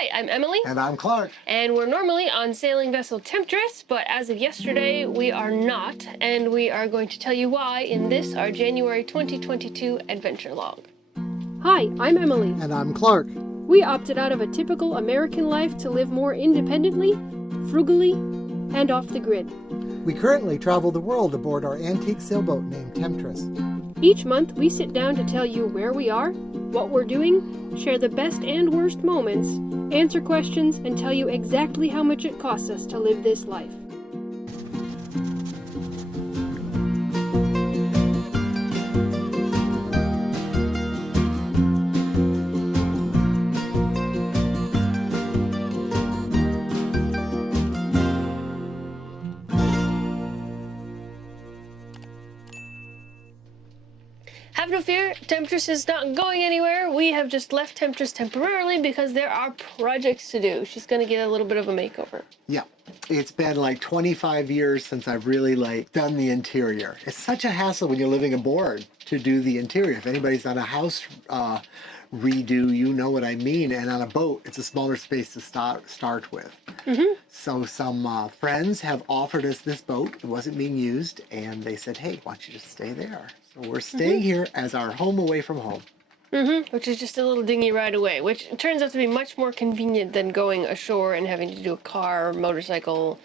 Hi, I'm Emily. And I'm Clark. And we're normally on sailing vessel Temptress, but as of yesterday, we are not, and we are going to tell you why in this, our January 2022 adventure log. Hi, I'm Emily. And I'm Clark. We opted out of a typical American life to live more independently, frugally, and off the grid. We currently travel the world aboard our antique sailboat named Temptress. Each month, we sit down to tell you where we are, what we're doing, share the best and worst moments, answer questions, and tell you exactly how much it costs us to live this life. Have no fear, Temptress is not going anywhere. We have just left Temptress temporarily because there are projects to do. She's going to get a little bit of a makeover. Yeah, it's been like 25 years since I've really done the interior. It's such a hassle when you're living aboard to do the interior. If anybody's on a house redo, you know what I mean. And on a boat, it's a smaller space to start with. Mm-hmm. So some friends have offered us this boat. It wasn't being used, and they said, hey, why don't you just stay there? So we're staying here as our home away from home. Mm-hmm. Which is just a little dinghy ride away, which turns out to be much more convenient than going ashore and having to do a car, motorcycle,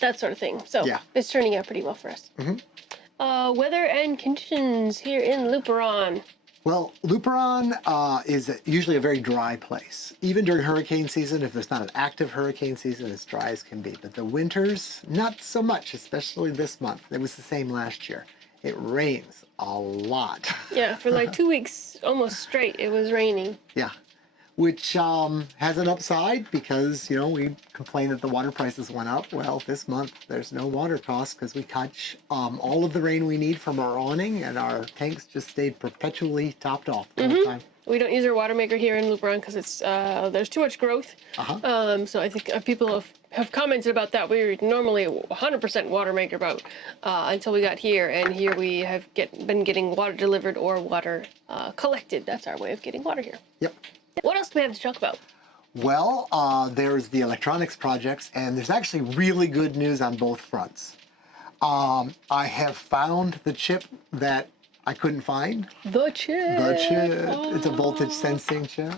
that sort of thing. So yeah. It's turning out pretty well for us. Mm-hmm. Weather and conditions here in Luperon. Well, Luperon is usually a very dry place. Even during hurricane season, if there's not an active hurricane season, it's dry as can be. But the winters, not so much, especially this month. It was the same last year. It rains a lot. Yeah, for like 2 weeks almost straight, it was raining. Yeah, which has an upside because, we complain that the water prices went up. Well, this month there's no water costs because we catch all of the rain we need from our awning, and our tanks just stayed perpetually topped off the whole time. We don't use our water maker here in Luperon because it's there's too much growth. So I think people have commented about that. We're normally a 100% water maker boat until we got here, and here we have been getting water delivered or water collected. That's our way of getting water here. Yep. What else do we have to talk about? Well, there's the electronics projects, and there's actually really good news on both fronts. I have found the chip that I couldn't find. The chip. Oh. It's a voltage sensing chip.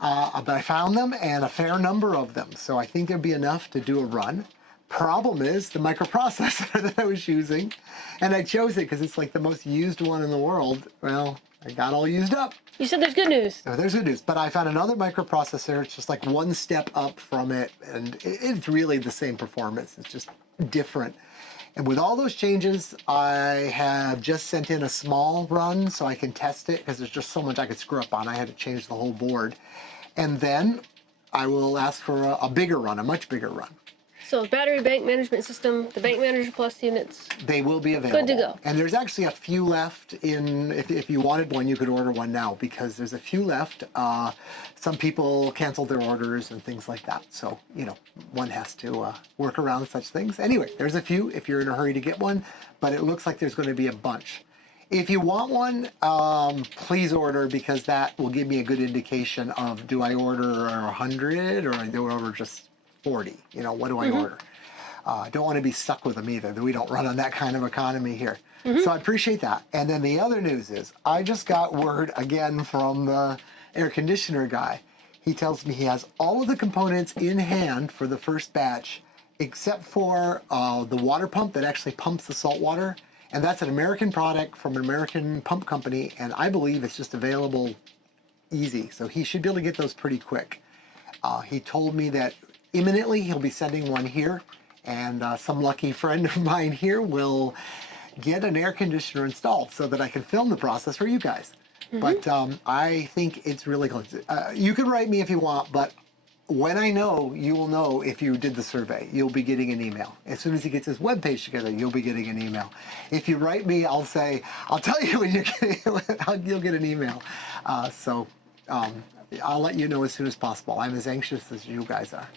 But I found them, and a fair number of them. So I think there'd be enough to do a run. Problem is the microprocessor that I was using. And I chose it because it's like the most used one in the world. Well, I got all used up. You said there's good news. No, there's good news. But I found another microprocessor. It's just like one step up from it. And it's really the same performance. It's just different. And with all those changes, I have just sent in a small run so I can test it because there's just so much I could screw up on. I had to change the whole board. And then I will ask for a bigger run, a much bigger run. So battery bank management system, the Bank Manager Plus units. They will be available. Good to go. And there's actually a few left if you wanted one, you could order one now because there's a few left. Some people canceled their orders and things like that. So, one has to work around such things. Anyway, there's a few if you're in a hurry to get one, but it looks like there's going to be a bunch. If you want one, please order because that will give me a good indication of do I order 100 or do I order just 40? What do I order? I don't want to be stuck with them either. We don't run on that kind of economy here. So I appreciate that. And then the other news is I just got word again from the air conditioner guy. He tells me he has all of the components in hand for the first batch except for the water pump that actually pumps the salt water. And that's an American product from an American pump company, and I believe it's just available easy. So he should be able to get those pretty quick. He told me that imminently he'll be sending one here, and some lucky friend of mine here will get an air conditioner installed so that I can film the process for you guys. But I think it's really close. You can write me if you want, but when I know, you will know if you did the survey. You'll be getting an email. As soon as he gets his webpage together, you'll be getting an email. If you write me, I'll tell you when you're you'll get an email. I'll let you know as soon as possible. I'm as anxious as you guys are.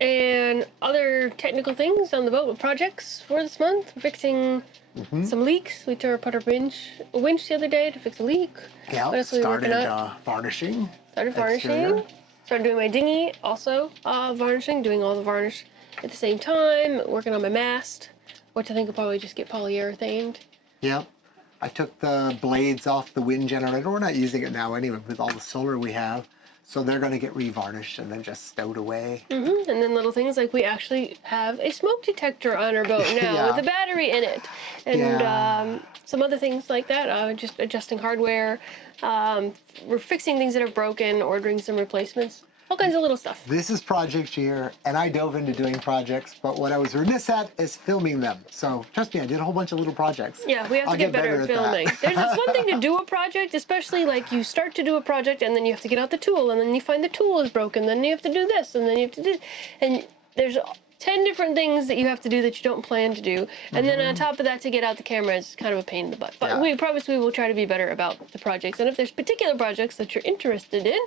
And other technical things on the boat with projects for this month. We're fixing some leaks. We tore apart a winch the other day to fix a leak. Yeah, started varnishing. Started varnishing. Started doing my dinghy, also varnishing, doing all the varnish at the same time, working on my mast, which I think will probably just get polyurethaned. Yep. I took the blades off the wind generator. We're not using it now anyway with all the solar we have. So they're going to get revarnished and then just stowed away. Mm-hmm. And then little things like we actually have a smoke detector on our boat now Yeah. with a battery in it. And some other things like that, just adjusting hardware. We're fixing things that are broken, ordering some replacements. All kinds of little stuff. This is project year, and I dove into doing projects, but what I was remiss at is filming them. So trust me, I did a whole bunch of little projects. Yeah, we have to I'll get better at filming. There's this one thing to do a project, especially like you start to do a project and then you have to get out the tool and then you find the tool is broken, then you have to do this and then you have to do, and there's 10 different things that you have to do that you don't plan to do. And then on top of that, to get out the camera is kind of a pain in the butt. But we promise we will try to be better about the projects. And if there's particular projects that you're interested in,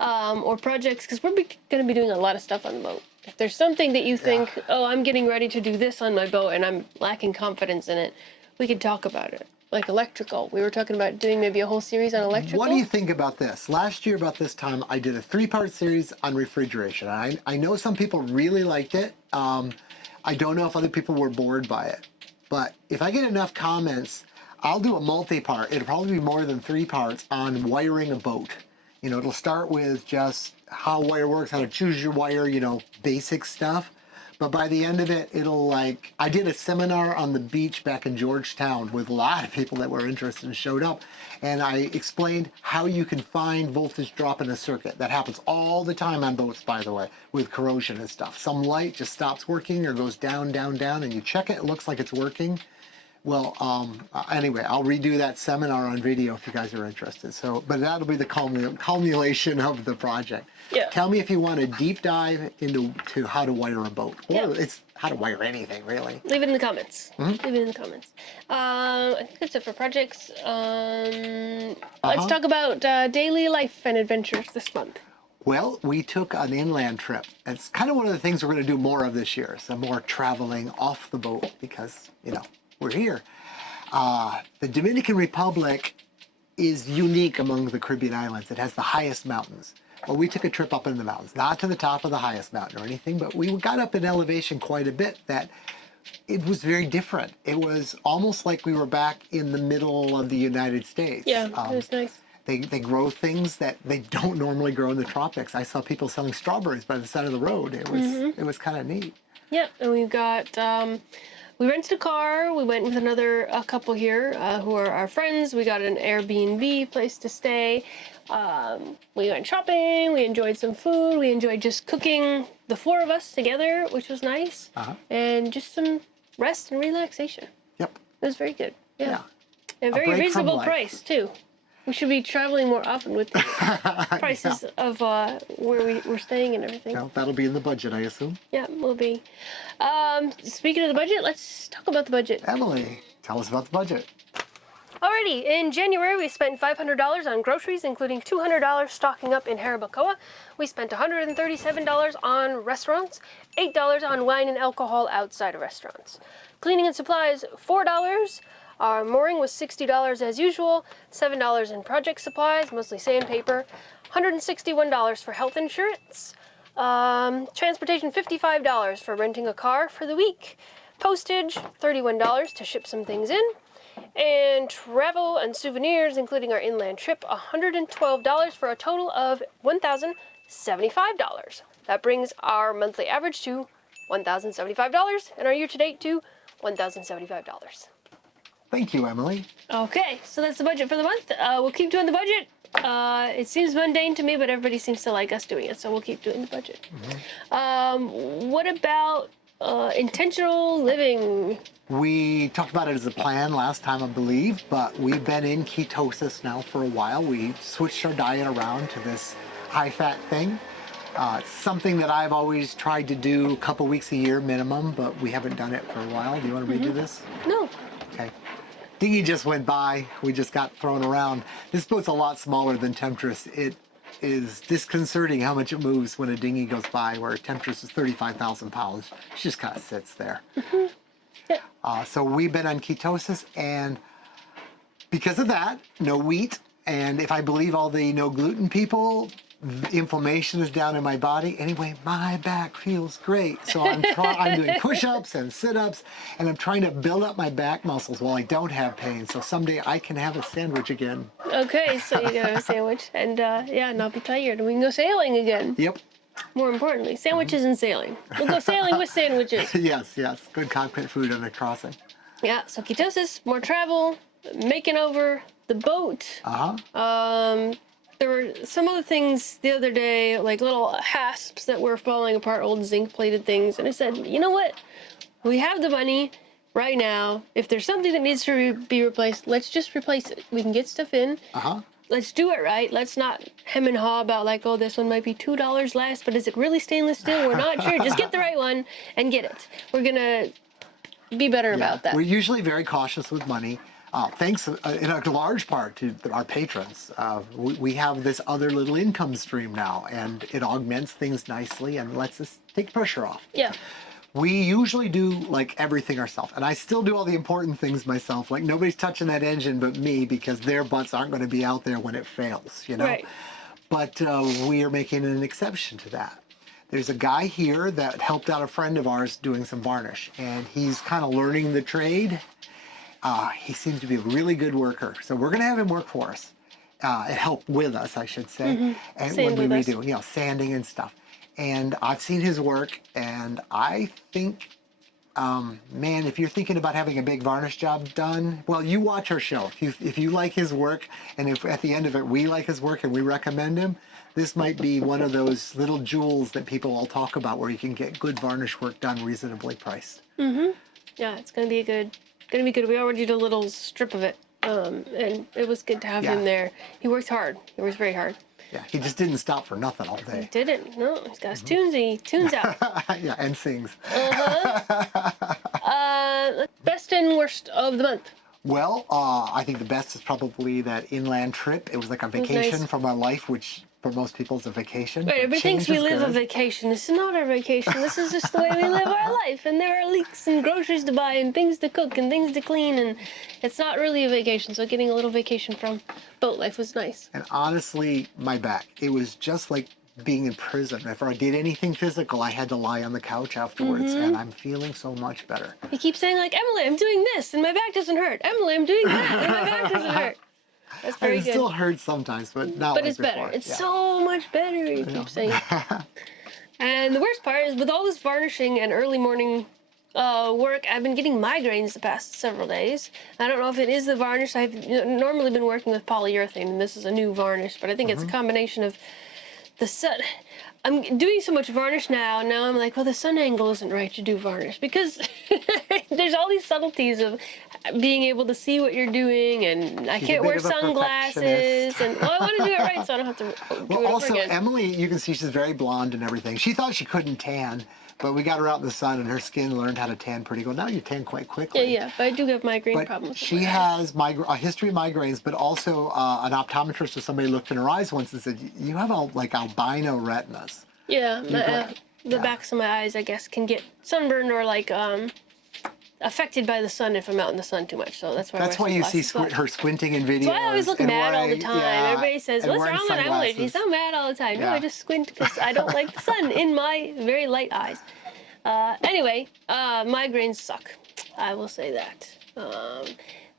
or projects, because we're going to be doing a lot of stuff on the boat. If there's something that you think, oh, I'm getting ready to do this on my boat and I'm lacking confidence in it, we could talk about it. Like electrical. We were talking about doing maybe a whole series on electrical. What do you think about this? Last year about this time, I did a 3-part series on refrigeration. I know some people really liked it. I don't know if other people were bored by it. But if I get enough comments, I'll do a multi-part. It'll probably be more than 3 parts on wiring a boat. You know, it'll start with just how wire works, how to choose your wire, you know, basic stuff. But by the end of it, it'll like, I did a seminar on the beach back in Georgetown with a lot of people that were interested and showed up. And I explained how you can find voltage drop in a circuit. That happens all the time on boats, by the way, with corrosion and stuff. Some light just stops working or goes down, down, down, and you check it, it looks like it's working. Well, anyway, I'll redo that seminar on video if you guys are interested. So, but that'll be the culmination of the project. Yeah. Tell me if you want a deep dive into how to wire a boat. Or it's how to wire anything, really. Leave it in the comments. Leave it in the comments. I think that's it for projects. Let's talk about daily life and adventures this month. Well, we took an inland trip. It's kind of one of the things we're going to do more of this year. So more traveling off the boat because, you know, we're here. The Dominican Republic is unique among the Caribbean islands. It has the highest mountains. Well, we took a trip up in the mountains, not to the top of the highest mountain or anything, but we got up in elevation quite a bit that it was very different. It was almost like we were back in the middle of the United States. Yeah, it was nice. They grow things that they don't normally grow in the tropics. I saw people selling strawberries by the side of the road. It was kind of neat. Yeah, and we've got... we rented a car. We went with another couple here who are our friends. We got an Airbnb place to stay. We went shopping. We enjoyed some food. We enjoyed just cooking, the 4 of us together, which was nice. And just some rest and relaxation. Yep. It was very good. Yeah. And A very break from reasonable life. price, too. We should be traveling more often with the prices of where we're staying and everything. Well, that'll be in the budget, I assume. Yeah, will be. Speaking of the budget, let's talk about the budget. Emily, tell us about the budget. Alrighty, in January we spent $500 on groceries, including $200 stocking up in Harabacoa. We spent $137 on restaurants, $8 on wine and alcohol outside of restaurants. Cleaning and supplies, $4. Our mooring was $60 as usual, $7 in project supplies, mostly sandpaper, $161 for health insurance, transportation $55 for renting a car for the week, postage $31 to ship some things in, and travel and souvenirs, including our inland trip, $112 for a total of $1,075. That brings our monthly average to $1,075 and our year-to-date to $1,075. Thank you, Emily. Okay, so that's the budget for the month. We'll keep doing the budget. It seems mundane to me, but everybody seems to like us doing it, so we'll keep doing the budget. What about intentional living? We talked about it as a plan last time, I believe, but we've been in ketosis now for a while. We switched our diet around to this high-fat thing. It's something that I've always tried to do a couple weeks a year minimum, but we haven't done it for a while. Do you want to redo this? No. Okay. Dinghy just went by. We just got thrown around. This boat's a lot smaller than Temptress. It is disconcerting how much it moves when a dinghy goes by, where Temptress is 35,000 pounds. She just kind of sits there. Yeah. So we've been on ketosis, and because of that, no wheat. And if I believe all the no gluten people, inflammation is down in my body. Anyway, my back feels great. So I'm doing push-ups and sit-ups, and I'm trying to build up my back muscles while I don't have pain. So someday I can have a sandwich again. Okay, so you can have a sandwich and not be tired, and we can go sailing again. Yep. More importantly, sandwiches and sailing. We'll go sailing with sandwiches. Yes. Good cockpit food on the crossing. Yeah, so ketosis, more travel, making over the boat. There were some other things the other day, like little hasps that were falling apart, old zinc-plated things. And I said, you know what? We have the money right now. If there's something that needs to be replaced, let's just replace it. We can get stuff in. Let's do it right. Let's not hem and haw about like, oh, this one might be $2 less, but is it really stainless steel? We're not sure. Just get the right one and get it. We're going to be better about that. We're usually very cautious with money. Thanks in a large part to our patrons. We have this other little income stream now, and it augments things nicely and lets us take pressure off. Yeah. We usually do like everything ourselves, and I still do all the important things myself. Like nobody's touching that engine but me, because their butts aren't going to be out there when it fails, you know? Right. But we are making an exception to that. There's a guy here that helped out a friend of ours doing some varnish, and he's kind of learning the trade. He seems to be a really good worker, so we're going to have him work for us, help with us, I should say, and Sand when we with redo, you know, sanding and stuff. And I've seen his work, and I think, man, if you're thinking about having a big varnish job done, well, you watch our show. If you like his work, and if at the end of it we like his work and we recommend him, this might be one of those little jewels that people all talk about, where you can get good varnish work done reasonably priced. Yeah, it's gonna be good. We already did a little strip of it, and it was good to have him there. He worked hard. He works very hard. Yeah, he just didn't stop for nothing all day. He didn't. No, he's got his tunes. He tunes out. Yeah, and sings. Best and worst of the month. Well, I think the best is probably that inland trip. It was like a vacation nice. from our life, which for most people is a vacation. Right, everybody thinks we live a vacation. This is not our vacation. This is just the way we live our life. And there are leeks and groceries to buy and things to cook and things to clean. And it's not really a vacation. So getting a little vacation from boat life was nice. And honestly, my back, it was just like being in prison. If I did anything physical, I had to lie on the couch afterwards. And I'm feeling so much better. He keeps saying like, Emily, I'm doing this and my back doesn't hurt. Emily, I'm doing that and my back doesn't hurt. That's very and it good. still hurts sometimes, but not like it's before. better. It's so much better, you keep saying. And the worst part is, with all this varnishing and early morning work, I've been getting migraines the past several days. I don't know if it is the varnish. I've normally been working with polyurethane, and this is a new varnish, but I think it's a combination of the sun. I'm doing so much varnish now. Now I'm like, well, the sun angle isn't right to do varnish, because there's all these subtleties of being able to see what you're doing, and I can't wear sunglasses, and I want to do it right, so I don't have to do it over also, again. Emily, you can see she's very blonde and everything. She thought she couldn't tan, but we got her out in the sun, and her skin learned how to tan pretty good. Now you tan quite quickly. Yeah, but I do have migraine But problems. she has a history of migraines, but also an optometrist or somebody looked in her eyes once and said, you have like albino retinas. Yeah, the backs of my eyes, I guess, can get sunburned or like affected by the sun if I'm out in the sun too much. So that's why. That's why you see her squinting in videos. That's why I always look mad all the time. Everybody says, "What's wrong with Emily? She's so mad all the time." No, I just squint because I don't like the sun in my very light eyes. Anyway, migraines suck. I will say that.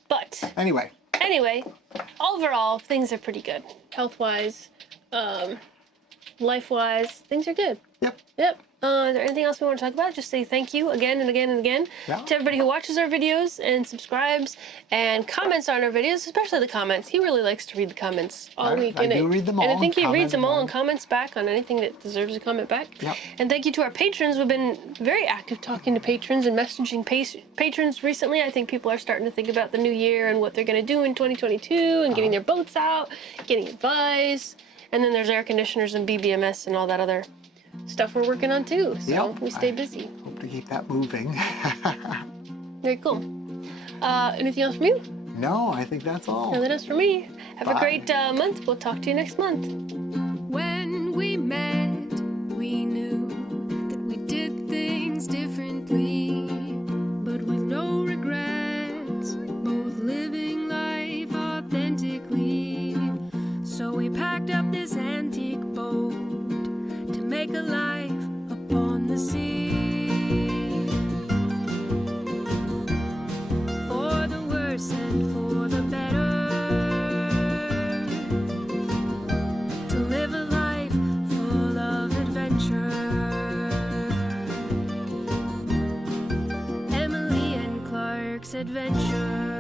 But anyway, overall things are pretty good, health-wise. Life-wise, things are good. Yep. Is there anything else we want to talk about? Just say thank you again and again and again to everybody who watches our videos and subscribes and comments on our videos, especially the comments. He really likes to read the comments all week. I do read them all. And I think he reads them all and comments back on anything that deserves a comment back. And thank you to our patrons. We've been very active talking to patrons and messaging patrons recently. I think people are starting to think about the new year and what they're going to do in 2022 and getting their boats out, getting advice. And then there's air conditioners and BBMS and all that other stuff we're working on too. So we stay busy. Hope to keep that moving. Very cool. Anything else from you? No, I think that's all. Nothing else from me. Have a great month. We'll talk to you next month. When we met, we knew that we did things differently, but with no regrets, both living life authentically. So we packed up this antique boat take a life upon the sea. For the worse and for the better, to live a life full of adventure. Emily and Clark's adventure.